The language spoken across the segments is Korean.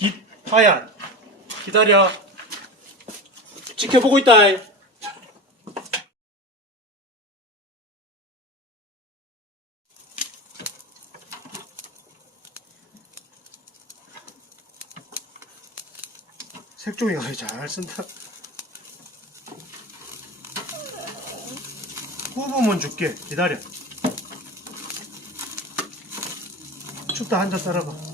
깃 하얀 기다려. 지켜보고 있다. 색종이가 잘 쓴다. 후보면 줄게. 기다려. 춥다. 한 잔 따라봐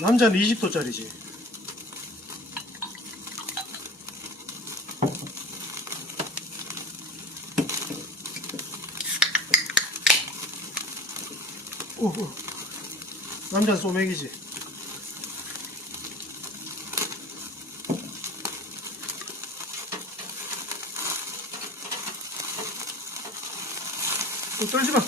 남자는 20도짜리지 오, 오. 남자는 소맥이지 또 떨지 마.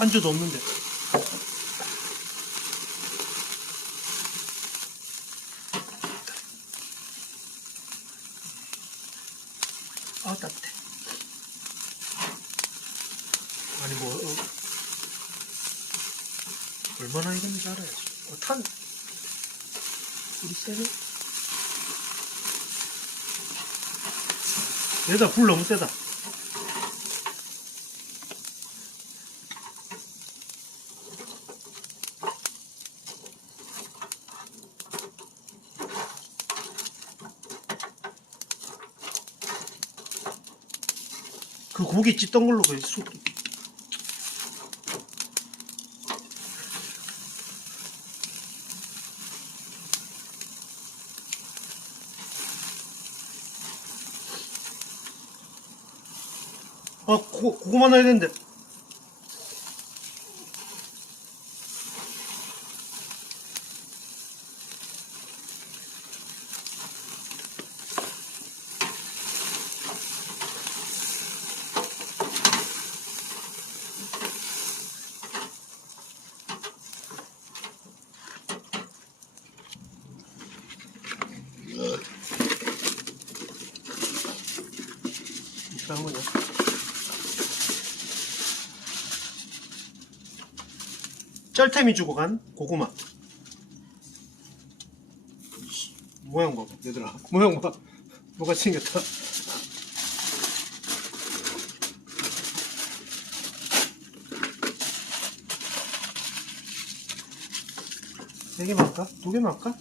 안주도 없는데. 아, 따뜻해. 아니, 뭐, 어, 얼마나 익었는지 알아야지. 어, 탄, 불이 세네? 얘다, 불 너무 세다. 그 고기 찢던 걸로 그 수, 아, 고, 고구마 넣어야 되는데. 이상한 거냐? 쩔템이 주고 간 고구마. 모양 봐봐, 얘들아. 모양 봐. 뭐가 생겼다. 세 개만 할까? 두 개만 할까?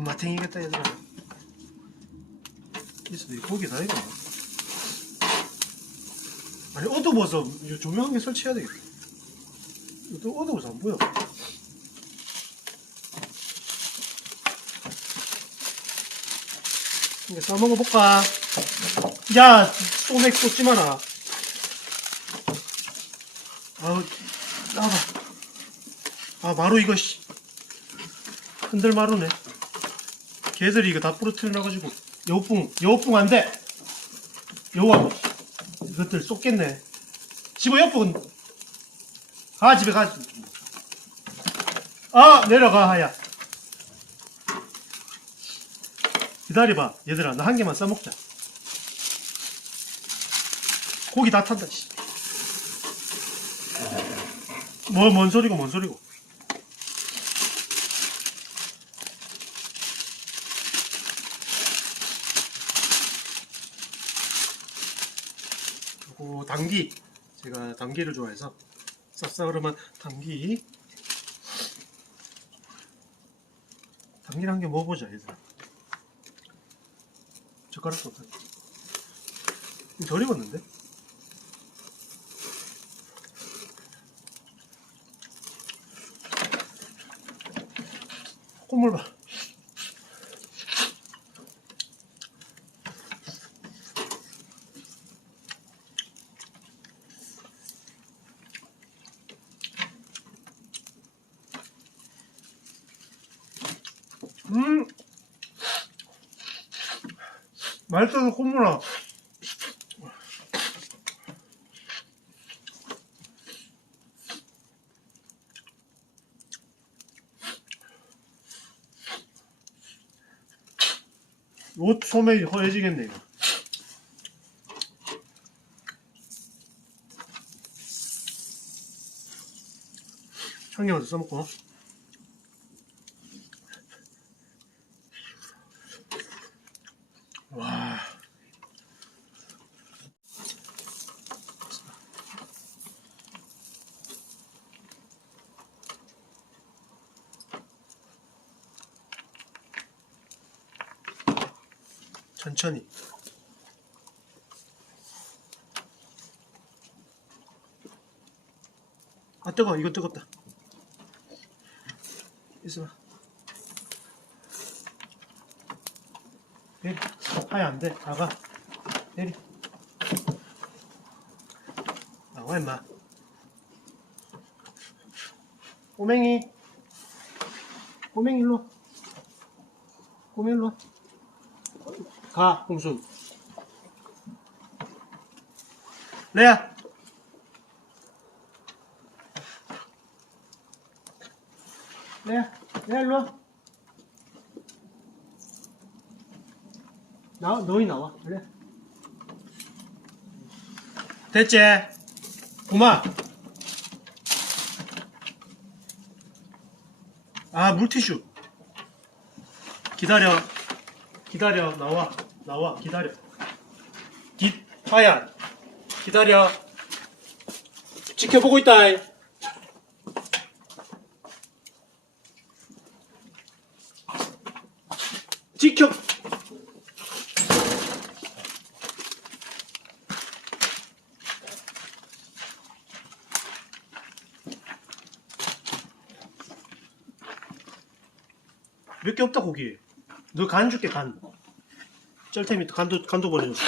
존맛탱이겠다 얘들아. 있어도 이 고기다 이거. 아니 어두워서 이 조명 한개 설치해야 되겠다. 이거 어두워서 안 보여. 이제 써먹어볼까? 야 소맥 쏟지 마라. 아우 나봐. 아 마루 이거 씨. 흔들 마루네 개들이 이거 다 부러뜨려 놔가지고 여우풍 여우풍 안돼. 여우야 이것들 쏟겠네. 집어 여풍 가 집에 가. 아, 내려가 하야. 기다려봐 얘들아. 나 한 개만 싸먹자. 고기 다 탄다 씨. 뭐, 뭔 소리고, 뭔 소리고. 그리고 당기. 제가 당기를 좋아해서 쌉싸그러면 당기. 당기를 한개 먹어보자, 얘들아. 젓가락도 없다. 덜 익었는데? 콧물 봐. 맛있어서 콧물 나. 옷 소매 허해지겠네 이거. 참기름 써먹고 천천히. 아 뜨거 이거 뜨겁다. 있어봐. 내리. 하야 안돼. 나가 내리. 나와 임마. 꼬맹이. 꼬맹이 일로 와. 꼬맹이 일로 와. 가 홍순 레야 레야 레야 일로 와. 나와 너희 나와. 그래. 됐지? 고마. 아 물티슈. 기다려. 기다려. 나와 나와 기다려. 뒷 하얀. 기다려. 지켜보고 있다. 지켜. 몇 개 없다 고기. 너 간 줄게 간 쩔템이 간도 간도 보내줬어